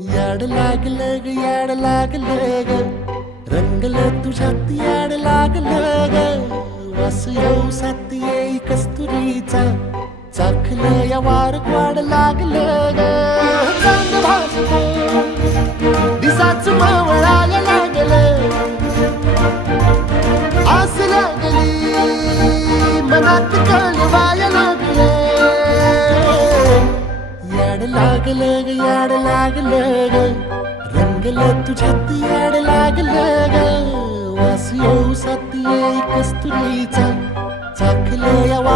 याड लागलं ग याड लागलं ग रंगलं तुझ्यात याड लागलं ग वास येऊ सात येई कस्तुरीचा चाखलं या वार वाड लागलं ग चांग भासतो दिसाच मावळायला लागलं. आस लागली मनात कळवाय लागलं ग याड लागलं ग रंगलं तुझ्यात याड लागलं ग वास येऊ सात येई कस्तुरीचा चाखलं या वा-